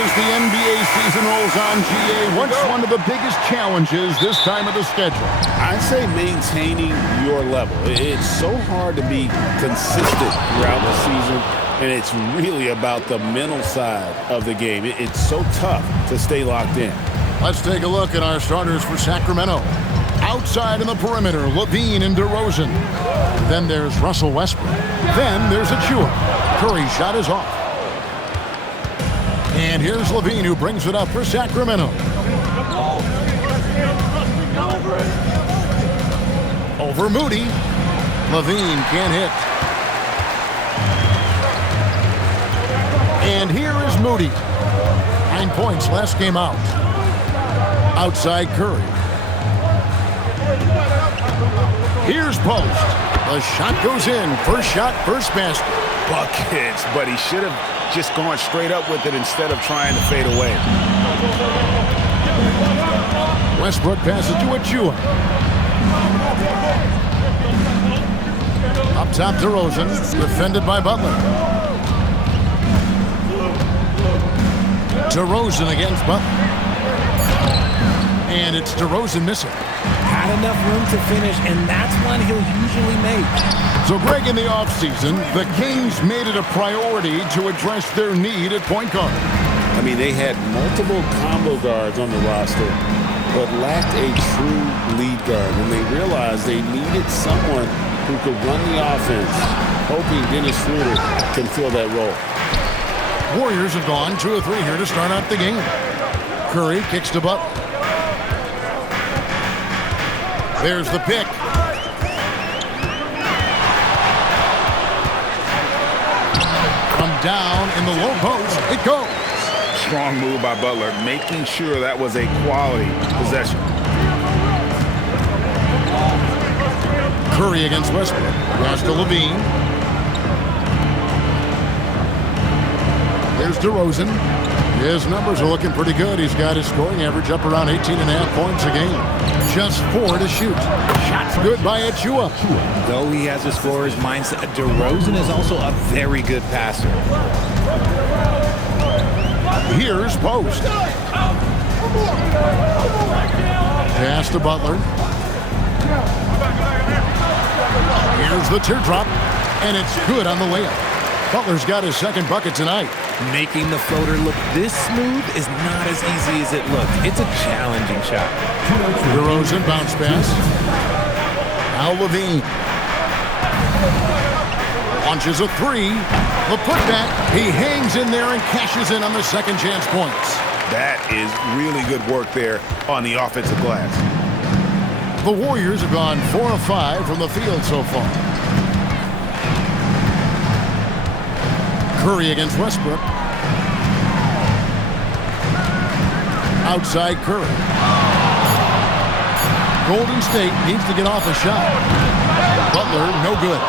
as the NBA season rolls on, GA, what's one of the biggest challenges this time of the schedule? I'd say maintaining your level. It's so hard to be consistent throughout the season, and it's really about the mental side of the game. It's so tough to stay locked in. Let's take a look at our starters for Sacramento. Outside in the perimeter, Levine and DeRozan. Then there's Russell Westbrook. Then there's Achua. Curry's shot is off. And here's Levine, who brings it up for Sacramento. Over Moody. Levine can't hit. And here is Moody. 9 points last game out. Outside Curry. Here's Post. The shot goes in. First shot, first basket. Buckets, but he should have just gone straight up with it instead of trying to fade away. Westbrook passes to Achua. Up top, DeRozan, defended by Butler. DeRozan against Butler. And it's DeRozan missing. Had enough room to finish, and that's one he'll usually make. So, Greg, in the offseason, the Kings made it a priority to address their need at point guard. I mean, they had multiple combo guards on the roster, but lacked a true lead guard. And they realized they needed someone who could run the offense, hoping Dennis Schroeder can fill that role. Warriors have gone 2 of 3 here to start out the game. Curry kicks to Butler. There's the pick. From down in the low post, it goes. Strong move by Butler, making sure that was a quality possession. Curry against Westbrook. Pass to Levine. There's DeRozan. His numbers are looking pretty good. He's got his scoring average up around 18.5 points a game. Just 4 to shoot. Shots good by Achua. Though he has a scorer's mindset, DeRozan is also a very good passer. Here's Post. Pass to Butler. Here's the teardrop, and it's good on the layup. Butler's got his second bucket tonight. Making the floater look this smooth is not as easy as it looks. It's a challenging shot. DeRozan bounce pass. Now Levine. Launches a 3. The putback. He hangs in there and cashes in on the second chance points. That is really good work there on the offensive glass. The Warriors have gone 4 of 5 from the field so far. Curry against Westbrook. Outside Curry. Golden State needs to get off a shot. Butler, no good.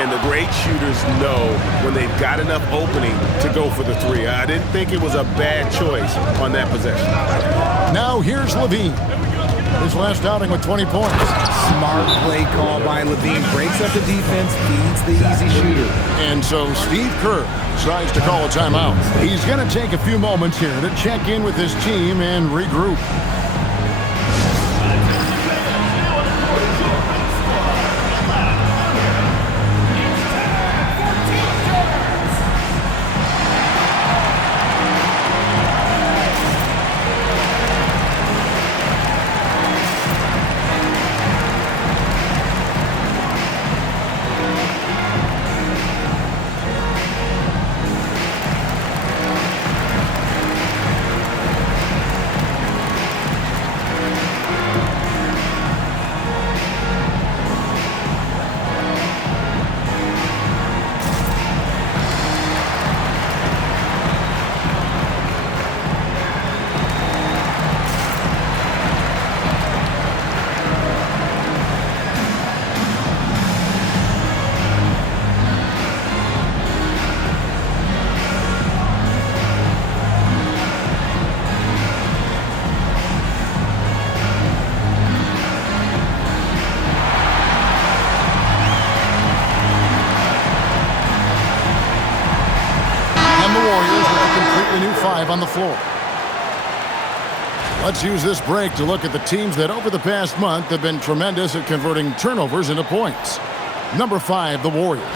And the great shooters know when they've got enough opening to go for the 3. I didn't think it was a bad choice on that possession. Now here's Levine. His last outing with 20 points. Smart play call by Levine. Breaks up the defense, feeds the easy shooter. And so Steve Kerr decides to call a timeout. He's going to take a few moments here to check in with his team and regroup. Warriors with a complete completely new 5 on the floor. Let's use this break to look at the teams that over the past month have been tremendous at converting turnovers into points. Number 5, the Warriors.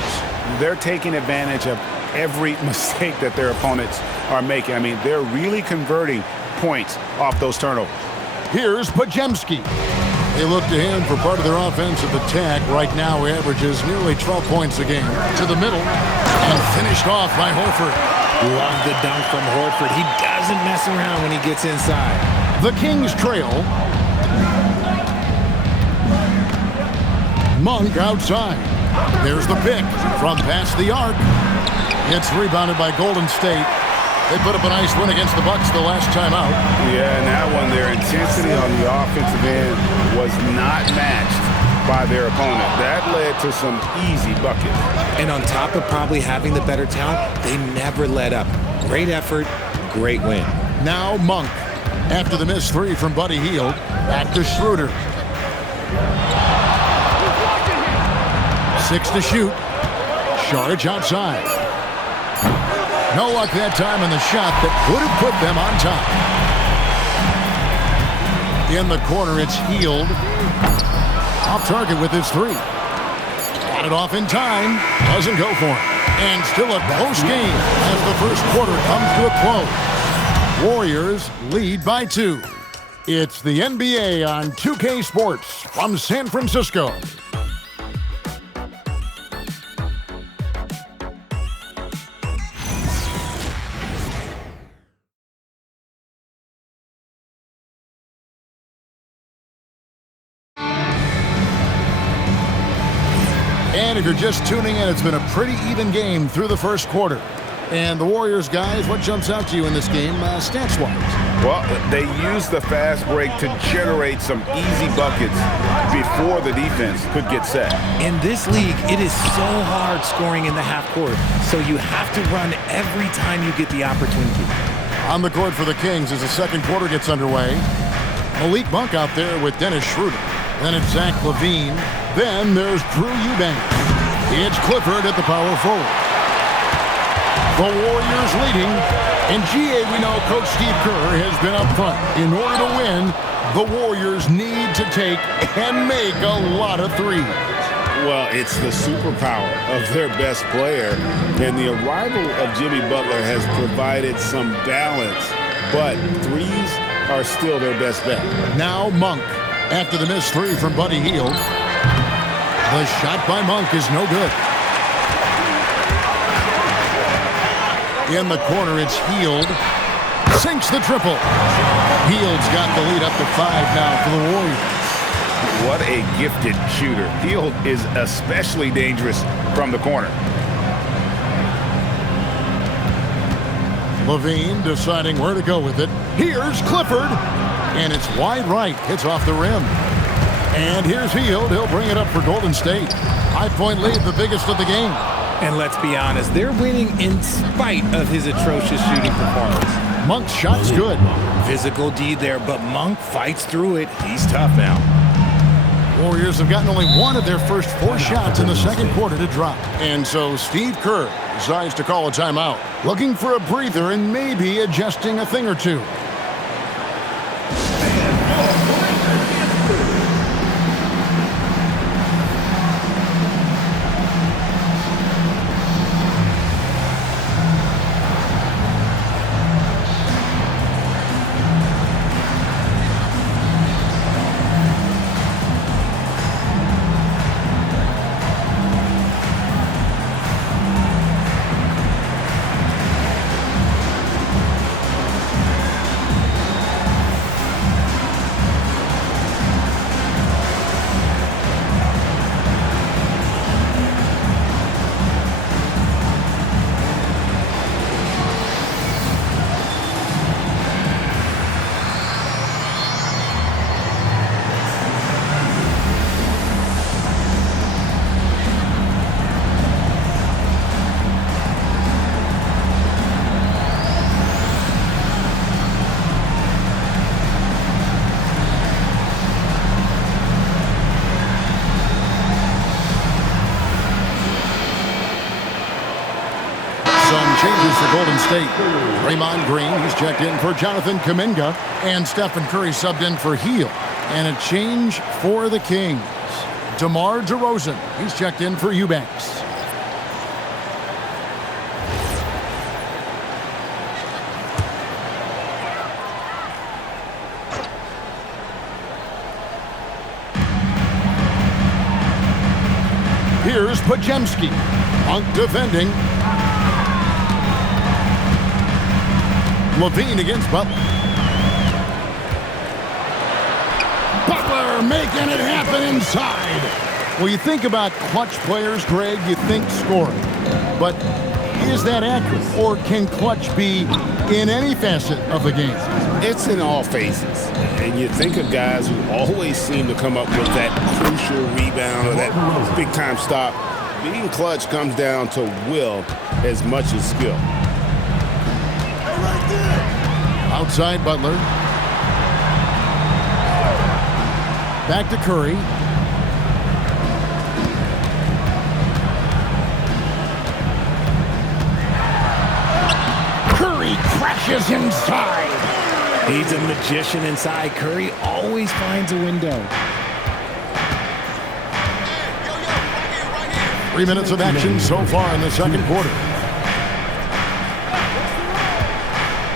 They're taking advantage of every mistake that their opponents are making. I mean, they're really converting points off those turnovers. Here's Pajemski. They look to him for part of their offensive attack. Right now, he averages nearly 12 points a game. To the middle, and finished off by Horford. Love the dunk from Horford. He doesn't mess around when he gets inside. The Kings trail. Monk outside. There's the pick from past the arc. It's rebounded by Golden State. They put up a nice win against the Bucks the last time out. Yeah, and that one, their intensity on the offensive end was not matched by their opponent. That led to some easy buckets. And on top of probably having the better talent, they never let up. Great effort, great win. Now Monk. After the missed 3 from Buddy Hield, back to Schroeder. 6 to shoot. Sharge outside. No luck that time on the shot that would have put them on top. In the corner, it's Hield. Off target with his 3. Got it off in time. Doesn't go for it. And still a close game as the first quarter comes to a close. Warriors lead by 2. It's the NBA on 2K Sports from San Francisco. And if you're just tuning in, it's been a pretty even game through the first quarter. And the Warriors, guys, what jumps out to you in this game, stats-wise? Well, they used the fast break to generate some easy buckets before the defense could get set. In this league, it is so hard scoring in the half court, so you have to run every time you get the opportunity. On the court for the Kings as the second quarter gets underway. Malik Monk out there with Dennis Schroeder. Then it's Zach LaVine. Then there's Drew Eubanks. It's Clifford at the power forward. The Warriors leading. In GA, we know Coach Steve Kerr has been up front. In order to win, the Warriors need to take and make a lot of threes. Well, it's the superpower of their best player, and the arrival of Jimmy Butler has provided some balance, but threes are still their best bet. Now Monk, after the missed 3 from Buddy Hield. The shot by Monk is no good. In the corner, it's Hield. Sinks the triple. Hield's got the lead up to 5 now for the Warriors. What a gifted shooter. Hield is especially dangerous from the corner. LaVine deciding where to go with it. Here's Clifford. And it's wide right. Hits off the rim. And here's Hield. He'll bring it up for Golden State. 5-point lead, the biggest of the game. And let's be honest, they're winning in spite of his atrocious shooting performance. Monk's shot's good. Physical D there, but Monk fights through it. He's tough now. Warriors have gotten only 1 of their first 4 shots in the second quarter to drop. And so Steve Kerr decides to call a timeout, looking for a breather and maybe adjusting a thing or two. Golden State. Draymond Green, he's checked in for Jonathan Kuminga. And Stephen Curry subbed in for Heel. And a change for the Kings. DeMar DeRozan, he's checked in for Eubanks. Here's Podziemski. Monk defending. Levine against Butler. Butler making it happen inside. Well, you think about clutch players, Greg, you think scoring. But is that accurate? Or can clutch be in any facet of the game? It's in all phases. And you think of guys who always seem to come up with that crucial rebound or that big-time stop. Being clutch comes down to will as much as skill. Outside Butler. Back to Curry. Curry crashes inside. He's a magician inside. Curry always finds a window. 3 minutes of action so far in the second quarter.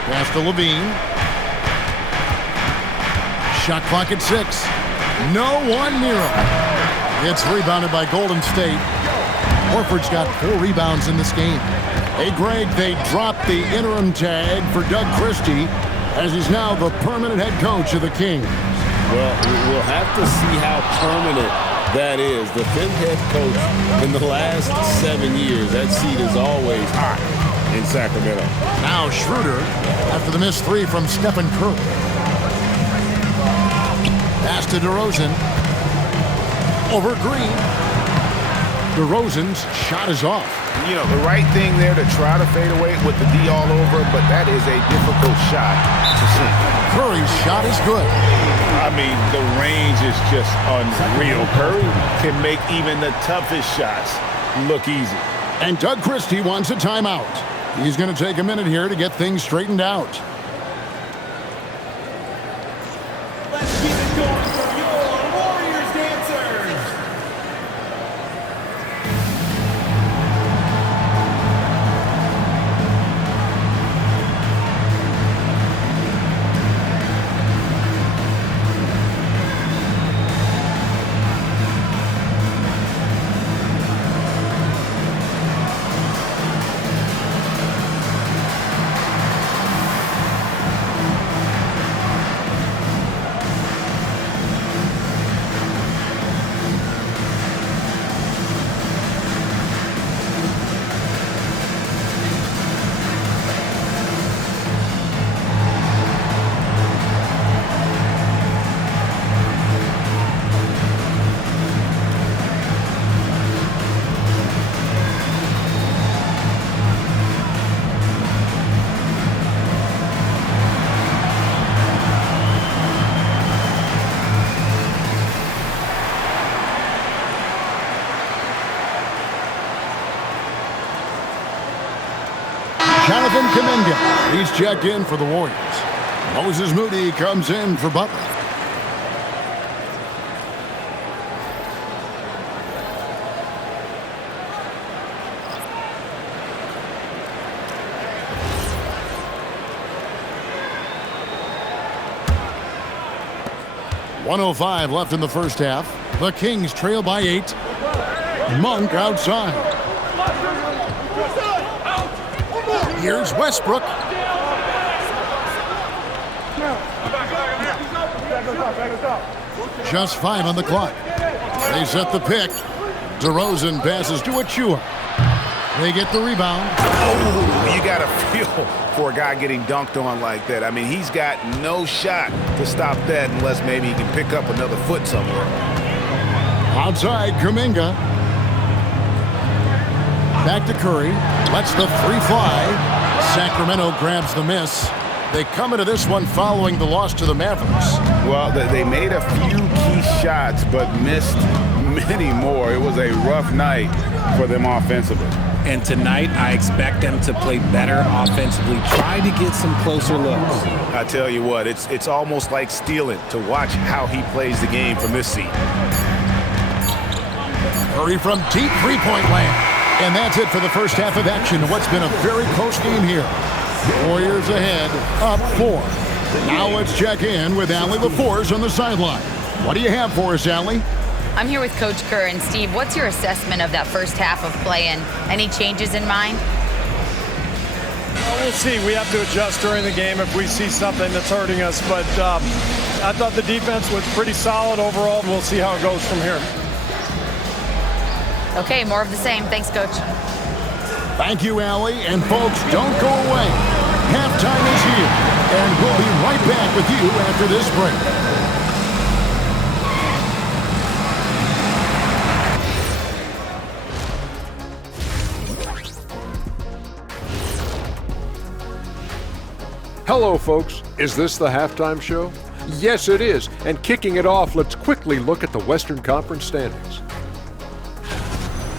Pass to Levine. Shot clock at 6. No one near him. It's rebounded by Golden State. Horford's got 4 rebounds in this game. Hey, Greg, they dropped the interim tag for Doug Christie as he's now the permanent head coach of the Kings. Well, we'll have to see how permanent that is. The 5th head coach in the last 7 years. That seat is always hot in Sacramento. Now Schroeder after the missed 3 from Stephen Curry. Pass to DeRozan. Over Green. DeRozan's shot is off. You know, the right thing there to try to fade away with the D all over, but that is a difficult shot to see. Curry's shot is good. I mean, the range is just unreal. Curry can make even the toughest shots look easy. And Doug Christie wants a timeout. He's going to take a minute here to get things straightened out. Let's keep it going for your Warriors dancers. Jonathan Kuminga, he's checked in for the Warriors. Moses Moody comes in for Butler. .105 left in the first half. The Kings trail by 8. Monk outside. Here's Westbrook. Just 5 on the clock. They set the pick. DeRozan passes to Achua. They get the rebound. Oh, you got to feel for a guy getting dunked on like that. I mean, he's got no shot to stop that unless maybe he can pick up another foot somewhere. Outside, Kuminga. Back to Curry. Lets the 3 fly. Sacramento grabs the miss. They come into this one following the loss to the Mavericks. Well, they made a few key shots, but missed many more. It was a rough night for them offensively. And tonight, I expect them to play better offensively, try to get some closer looks. I tell you what, it's almost like stealing to watch how he plays the game from this seat. Curry from deep three-point land. And that's it for the first half of action in what's been a very close game here. Warriors ahead, up 4. Now let's check in with Allie LaForce on the sideline. What do you have for us, Allie? I'm here with Coach Kerr. And Steve, what's your assessment of that first half of play and any changes in mind? Well, we'll see. We have to adjust during the game if we see something that's hurting us. But I thought the defense was pretty solid overall. We'll see how it goes from here. Okay, more of the same. Thanks, Coach. Thank you, Allie. And folks, don't go away. Halftime is here, and we'll be right back with you after this break. Hello, folks. Is this the halftime show? Yes, it is. And kicking it off, let's quickly look at the Western Conference standings.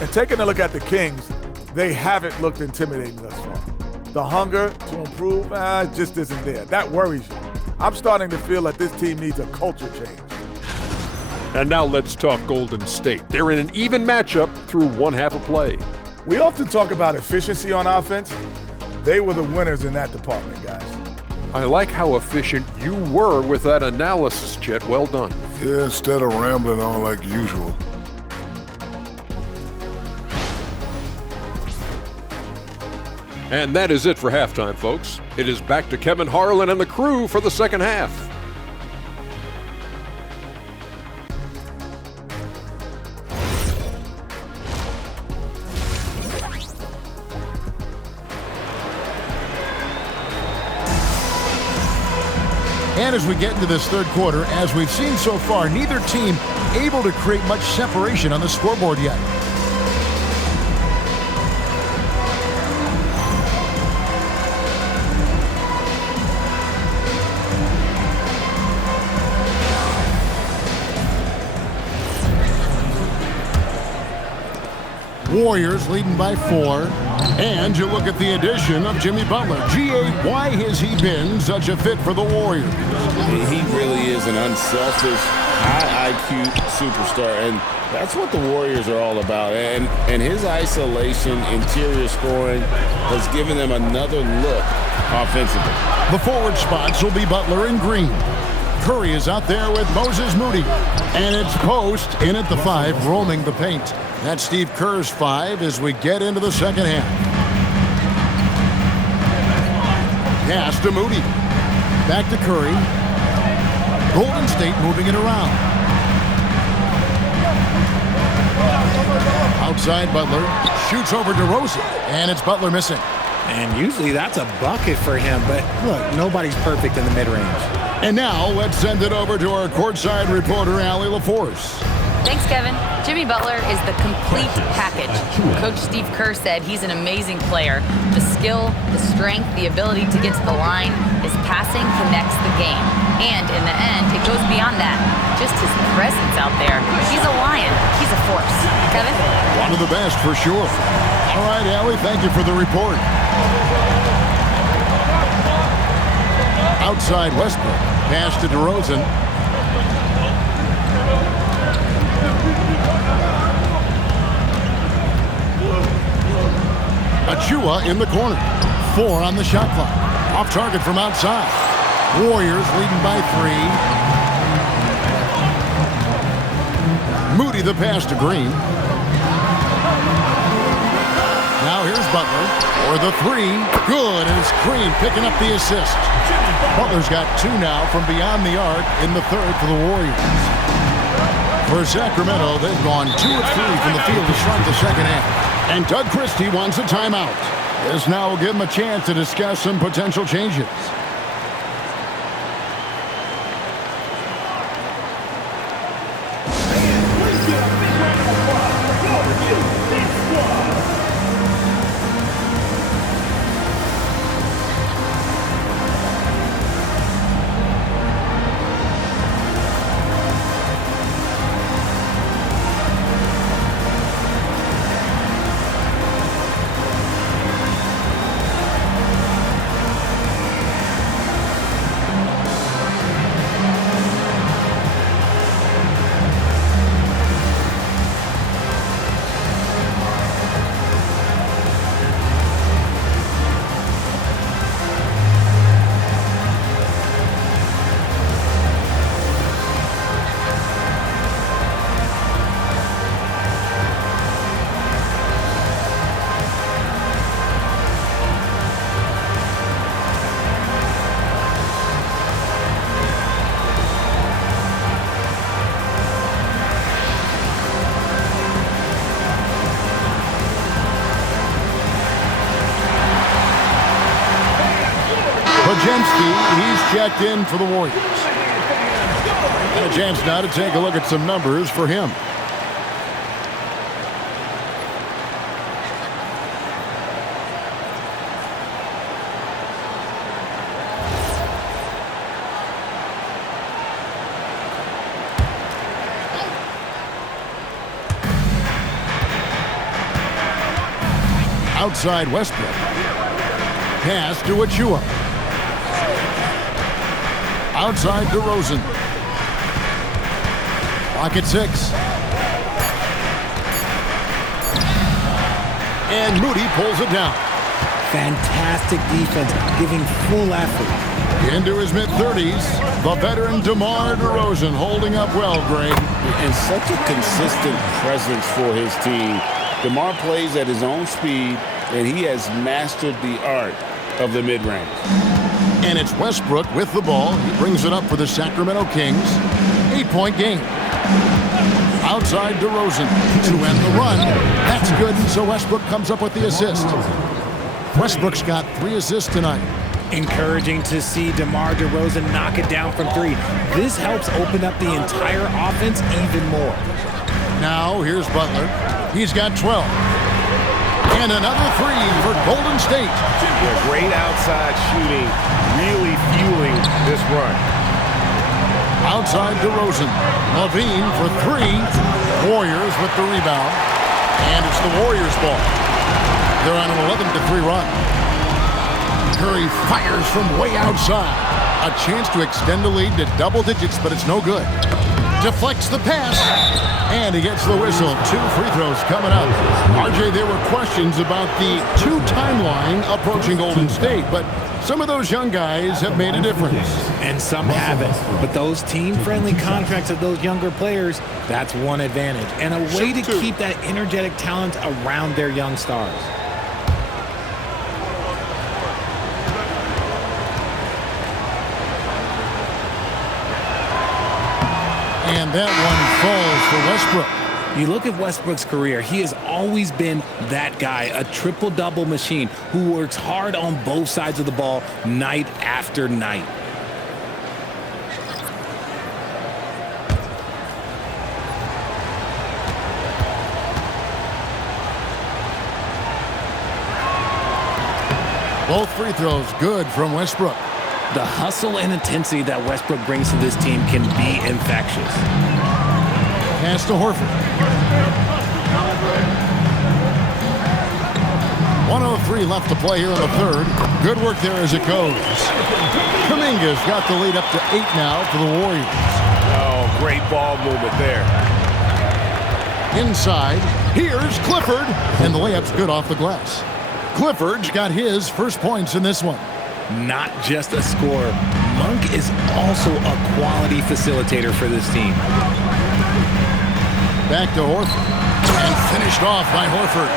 And taking a look at the Kings, they haven't looked intimidating thus far. The hunger to improve just isn't there. That worries you. I'm starting to feel that this team needs a culture change. And now let's talk Golden State. They're in an even matchup through one half of play. We often talk about efficiency on offense. They were the winners in that department, guys. I like how efficient you were with that analysis, Chet. Well done. Yeah, instead of rambling on like usual. And that is it for halftime, folks. It is back to Kevin Harlan and the crew for the second half. And as we get into this third quarter, as we've seen so far, neither team able to create much separation on the scoreboard yet. Warriors leading by 4. And you look at the addition of Jimmy Butler. G.A., why has he been such a fit for the Warriors? He really is an unselfish, high IQ superstar, and that's what the Warriors are all about. And his isolation, interior scoring has given them another look offensively. The forward spots will be Butler and Green. Curry is out there with Moses Moody. And it's Post in at the 5, roaming the paint. That's Steve Kerr's 5 as we get into the second half. Pass to Moody. Back to Curry. Golden State moving it around. Outside Butler. Shoots over DeRozan. And it's Butler missing. And usually that's a bucket for him, but look, nobody's perfect in the mid-range. And now let's send it over to our courtside reporter, Allie LaForce. Thanks, Kevin. Jimmy Butler is the complete package. Coach Steve Kerr said he's an amazing player. The skill, the strength, the ability to get to the line, his passing connects the game. And in the end, it goes beyond that. Just his presence out there. He's a lion. He's a force. Kevin? One of the best for sure. All right, Allie, thank you for the report. Outside Westbrook. Pass to DeRozan. Achua in the corner. 4 on the shot clock. Off target from outside. Warriors leading by 3. Moody the pass to Green. Now here's Butler for the 3. Good, and it's Green picking up the assist. Butler's got 2 now from beyond the arc in the third for the Warriors. For Sacramento, they've gone 2 of 3 from the field to start the second half. And Doug Christie wants a timeout. This now will give him a chance to discuss some potential changes. Pajemski, he's checked in for the Warriors. And a chance now to take a look at some numbers for him. Outside Westbrook. Pass to Achua. Outside DeRozan. Clock at 6. And Moody pulls it down. Fantastic defense, giving full effort. Into his mid-30s, the veteran DeMar DeRozan holding up well, Greg. And such a consistent presence for his team. DeMar plays at his own speed, and he has mastered the art of the mid-range. And it's Westbrook with the ball. He brings it up for the Sacramento Kings. 8-point game. Outside DeRozan to end the run. That's good, and so Westbrook comes up with the assist. Westbrook's got 3 assists tonight. Encouraging to see DeMar DeRozan knock it down from 3. This helps open up the entire offense even more. Now here's Butler. He's got 12. And another 3 for Golden State. Yeah, great outside shooting, really fueling this run. Outside DeRozan. Levine for 3. Warriors with the rebound. And it's the Warriors' ball. They're on an 11-3 run. Curry fires from way outside. A chance to extend the lead to double digits, but it's no good. Deflects the pass. And he gets the whistle. 2 free throws coming up. RJ, there were questions about the 2 timeline approaching Golden State, but some of those young guys have made a difference. And some haven't. But those team-friendly contracts of those younger players, that's one advantage. And a way to keep that energetic talent around their young stars. And that one falls for Westbrook. You look at Westbrook's career, he has always been that guy, a triple-double machine who works hard on both sides of the ball night after night. Both free throws good from Westbrook. The hustle and intensity that Westbrook brings to this team can be infectious. Pass to Horford. 1:03 left to play here in the third. Good work there as it goes. Kuminga's got the lead up to 8 now for the Warriors. Oh, great ball movement there. Inside, here's Clifford. And the layup's good off the glass. Clifford's got his first points in this one. Not just a scorer, Monk is also a quality facilitator for this team. Back to Horford. And finished off by Horford.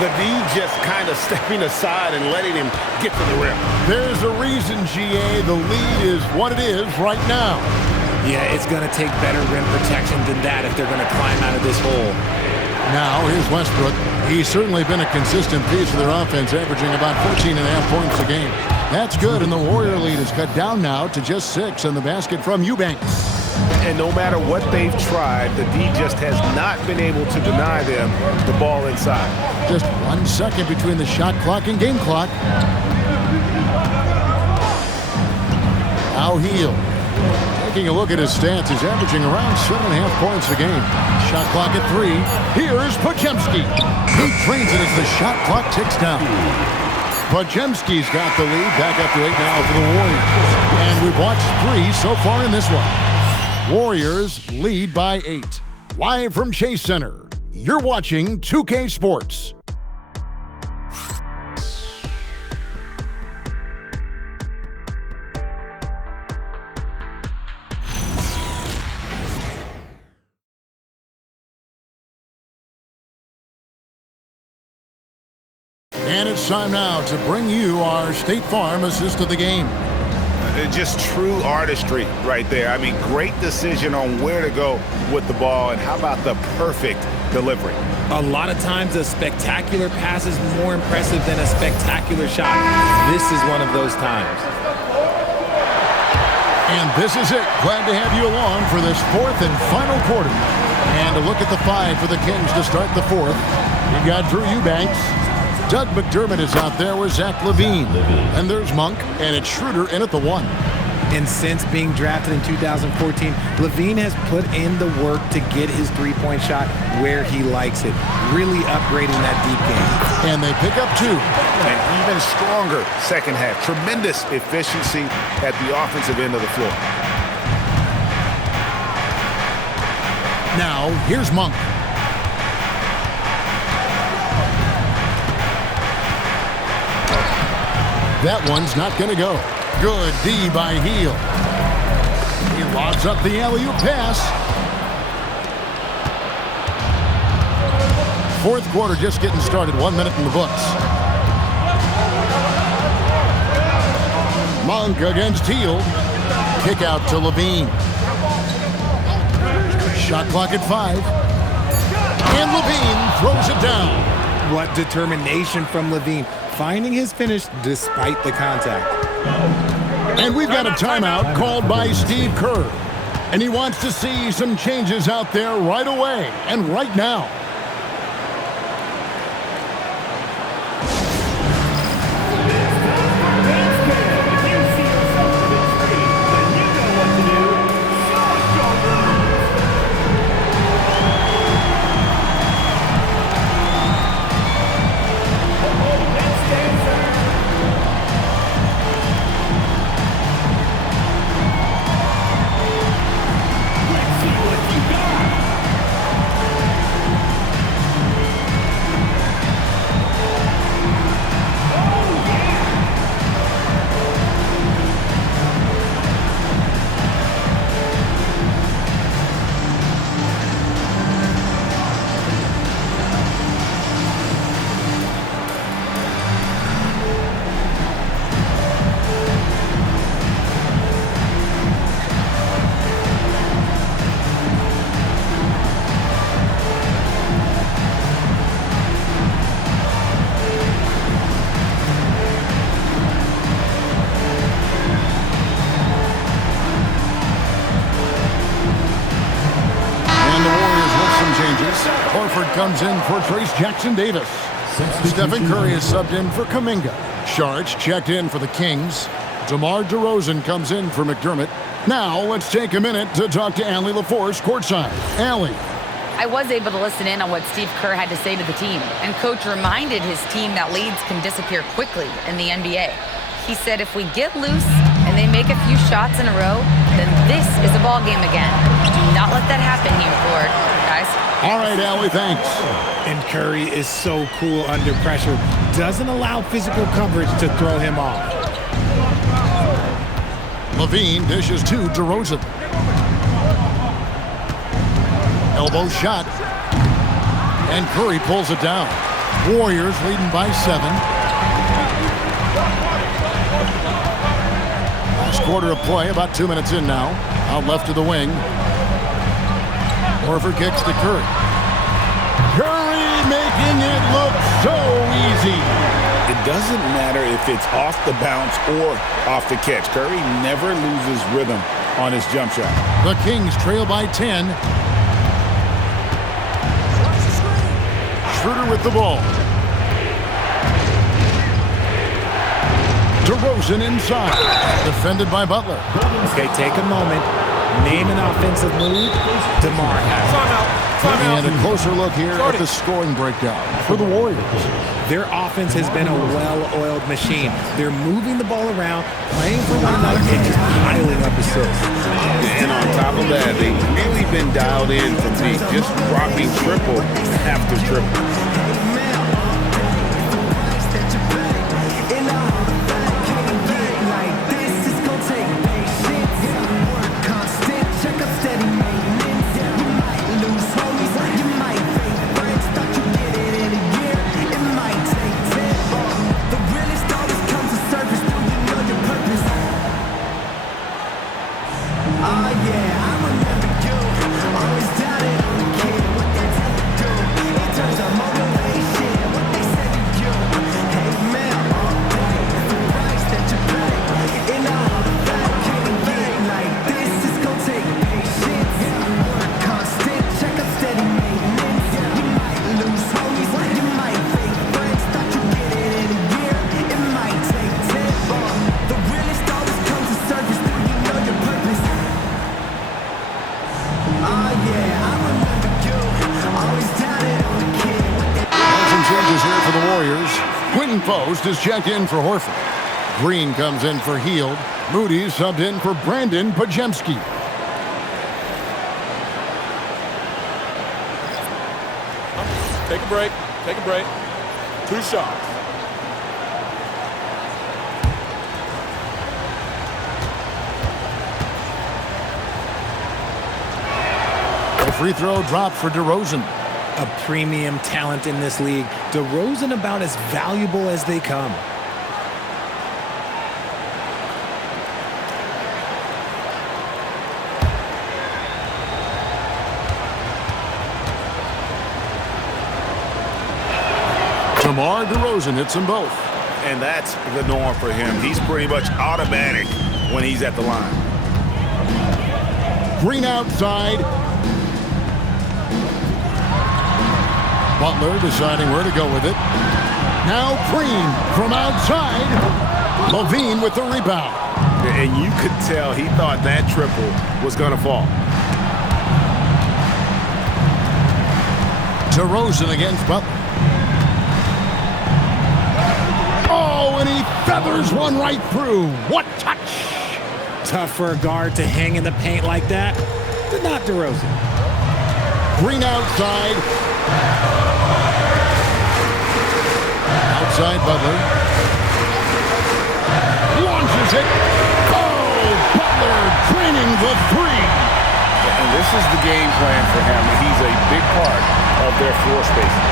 The D just kind of stepping aside and letting him get to the rim. There's a reason, GA, the lead is what it is right now. Yeah, it's going to take better rim protection than that if they're going to climb out of this hole. Now, here's Westbrook. He's certainly been a consistent piece of their offense, averaging about 14.5 points a game. That's good, and the Warrior lead is cut down now to just 6 in the basket from Eubanks. And no matter what they've tried, the D just has not been able to deny them the ball inside. Just 1 second between the shot clock and game clock. Now Hield. Taking a look at his stats, he's averaging around 7.5 points a game. Shot clock at 3. Here's Pajemski. He trains it as the shot clock ticks down. Pajemski's got the lead, back up to 8 now for the Warriors. And we've watched 3 so far in this one. Warriors lead by 8. Live from Chase Center, you're watching 2K Sports. And it's time now to bring you our State Farm assist of the game. Just true artistry right there. I mean, great decision on where to go with the ball, and how about the perfect delivery? A lot of times a spectacular pass is more impressive than a spectacular shot. This is one of those times. And this is it. Glad to have you along for this fourth and final quarter. And a look at the five for the Kings to start the fourth. You got Drew Eubanks. Doug McDermott is out there with Zach LaVine. And there's Monk, and it's Schroeder in at the one. And since being drafted in 2014, LaVine has put in the work to get his three-point shot where he likes it, really upgrading that deep game. And they pick up two. An even stronger second half. Tremendous efficiency at the offensive end of the floor. Now, here's Monk. That one's not going to go. Good D by Heel. He lobs up the alley-oop pass. Fourth quarter just getting started. 1 minute in the books. Monk against Heel. Kick out to LaVine. Shot clock at 5. And LaVine throws it down. What determination from LaVine, finding his finish despite the contact. And we've got a timeout called by Steve Kerr. And he wants to see some changes out there right away and right now. Comes in for Trace Jackson-Davis. Stephen Curry is subbed in for Kuminga. Saric checked in for the Kings. DeMar DeRozan comes in for McDermott. Now let's take a minute to talk to Allie LaForce courtside. Allie. I was able to listen in on what Steve Kerr had to say to the team, and Coach reminded his team that leads can disappear quickly in the NBA. He said if we get loose and they make a few shots in a row, then this is a ball game again. Do not let that happen here, Ford. Guys. All right, Allie, thanks. And Curry is so cool under pressure. Doesn't allow physical coverage to throw him off. LaVine dishes to DeRozan. Elbow shot. And Curry pulls it down. Warriors leading by 7. Last quarter of play, about 2 minutes in now. Out left to the wing. Horford kicks to Curry. Curry making it look so easy. It doesn't matter if it's off the bounce or off the catch. Curry never loses rhythm on his jump shot. The Kings trail by 10. Schroeder with the ball. DeRozan inside. Defended by Butler. Okay, take a moment. Name an offensive move. DeMar has. And a closer look here at the scoring breakdown for the Warriors. Their offense has been a well-oiled machine. They're moving the ball around, playing for one another, and just piling up assists. And on top of that, they've really been dialed in from me, just dropping triple after triple. Turns on moment. Post is checked in for Horford. Green comes in for Hield. Moody subbed in for Brandon Pajemski. Take a break. Take a break. 2 shots. The free throw dropped for DeRozan. A premium talent in this league. DeRozan about as valuable as they come. DeMar DeRozan hits them both. And that's the norm for him. He's pretty much automatic when he's at the line. Green outside. Butler deciding where to go with it. Now Green from outside. Levine with the rebound. And you could tell he thought that triple was going to fall. DeRozan against Butler. Oh, and he feathers one right through. What touch! Tough for a guard to hang in the paint like that, but not DeRozan. Green outside. Outside Butler. Launches it. Oh, Butler draining the three. And this is the game plan for him. He's a big part of their floor spacing.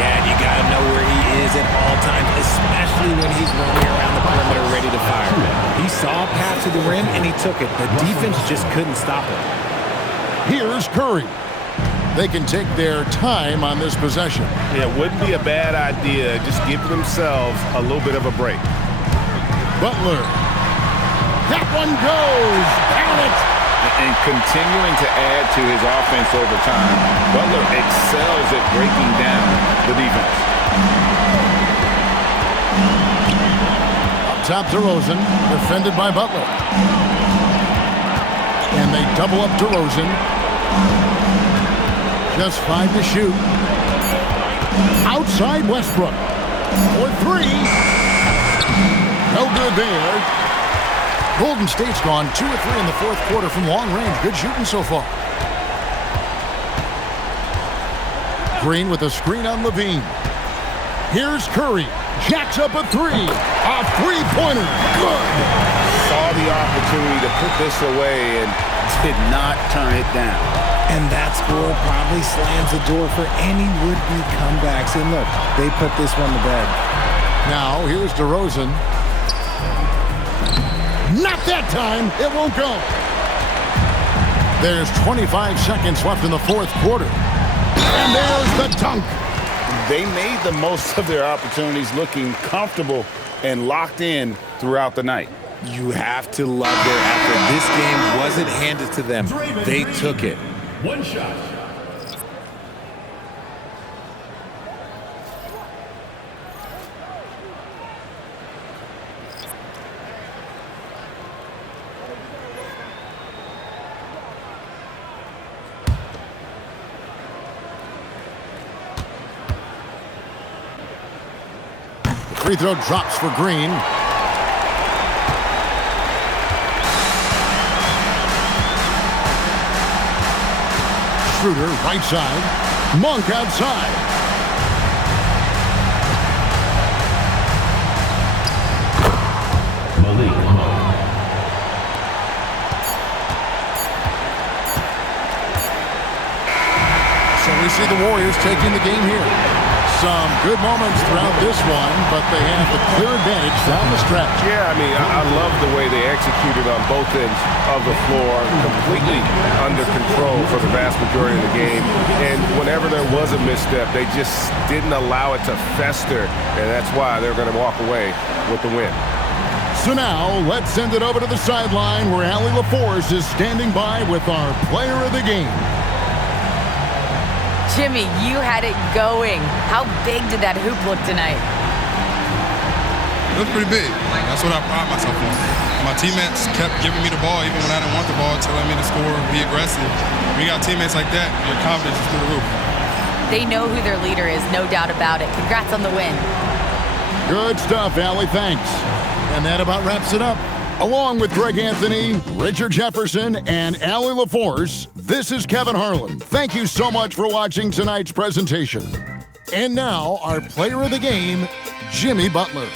Yeah, and you got to know where he is at all times, especially when he's roaming around the perimeter ready to fire. He saw a path to the rim, and he took it. The defense just couldn't stop it. Here's Curry. They can take their time on this possession. Yeah, it wouldn't be a bad idea. Just give themselves a little bit of a break. Butler. That one goes. Count it. And continuing to add to his offense over time, Butler excels at breaking down the defense. Up top DeRozan, defended by Butler. And they double up DeRozan. Just 5 to shoot. Outside Westbrook. For 3. No good there. Golden State's gone 2 or 3 in the fourth quarter from long range. Good shooting so far. Green with a screen on Levine. Here's Curry. Jacks up a 3. A three-pointer. Good. Saw the opportunity to put this away and did not turn it down. And that score probably slams the door for any would-be comebacks. And look, they put this one to bed. Now, here's DeRozan. Not that time. It won't go. There's 25 seconds left in the fourth quarter. And there's the dunk. They made the most of their opportunities, looking comfortable and locked in throughout the night. You have to love their effort. This game wasn't handed to them. They took it. 1 shot. Free throw drops for Green. Schroeder, right side. Monk outside. Malik Monk. So we see the Warriors taking the game here. Some good moments throughout this one, but they have the clear advantage down the stretch. Yeah, I mean, I love the way they executed on both ends of the floor, completely under control for the vast majority of the game. And whenever there was a misstep, they just didn't allow it to fester, and that's why they're going to walk away with the win. So now, let's send it over to the sideline where Allie LaForce is standing by with our player of the game. Jimmy, you had it going. How big did that hoop look tonight? It was pretty big. That's what I pride myself on. My teammates kept giving me the ball even when I didn't want the ball, telling me to score, be aggressive. When you got teammates like that, your confidence is through the roof. They know who their leader is, no doubt about it. Congrats on the win. Good stuff, Allie. Thanks. And that about wraps it up. Along with Greg Anthony, Richard Jefferson, and Allie LaForce, this is Kevin Harlan. Thank you so much for watching tonight's presentation. And now, our player of the game, Jimmy Butler.